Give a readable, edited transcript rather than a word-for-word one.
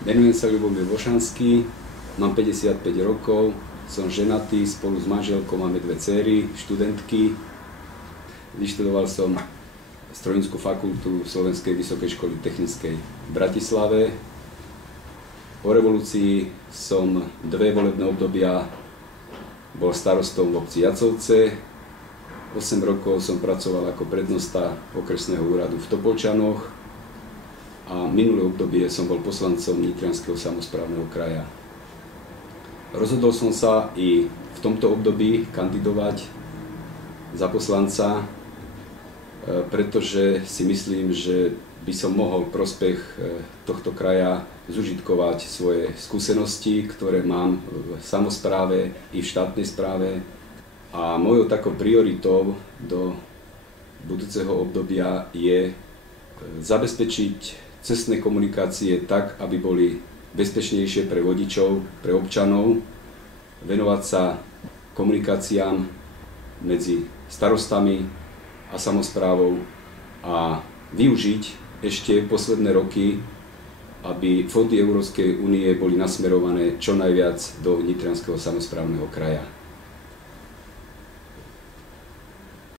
Menujem sa Ľubomír Vošanský, mám 55 rokov, som ženatý, spolu s manželkou máme dve dcéry, študentky. Vyštudoval som Strojnícku fakultu Slovenskej vysokej školy technickej v Bratislave. Po revolúcii som dve volebné obdobia bol starostom v obci Jacovce. 8 rokov som pracoval ako prednosta okresného úradu v Topolčanoch a minulé obdobie som bol poslancom Nitrianskeho samosprávneho kraja. Rozhodol som sa i v tomto období kandidovať za poslanca, pretože si myslím, že by som mohol prospech tohto kraja zužitkovať svoje skúsenosti, ktoré mám v samospráve i v štátnej správe. A mojou takou prioritou do budúceho obdobia je zabezpečiť cestné komunikácie tak, aby boli bezpečnejšie pre vodičov, pre občanov, venovať sa komunikáciám medzi starostami a samosprávou a využiť ešte posledné roky, aby fondy Európskej únie boli nasmerované čo najviac do Nitrianskeho samosprávneho kraja.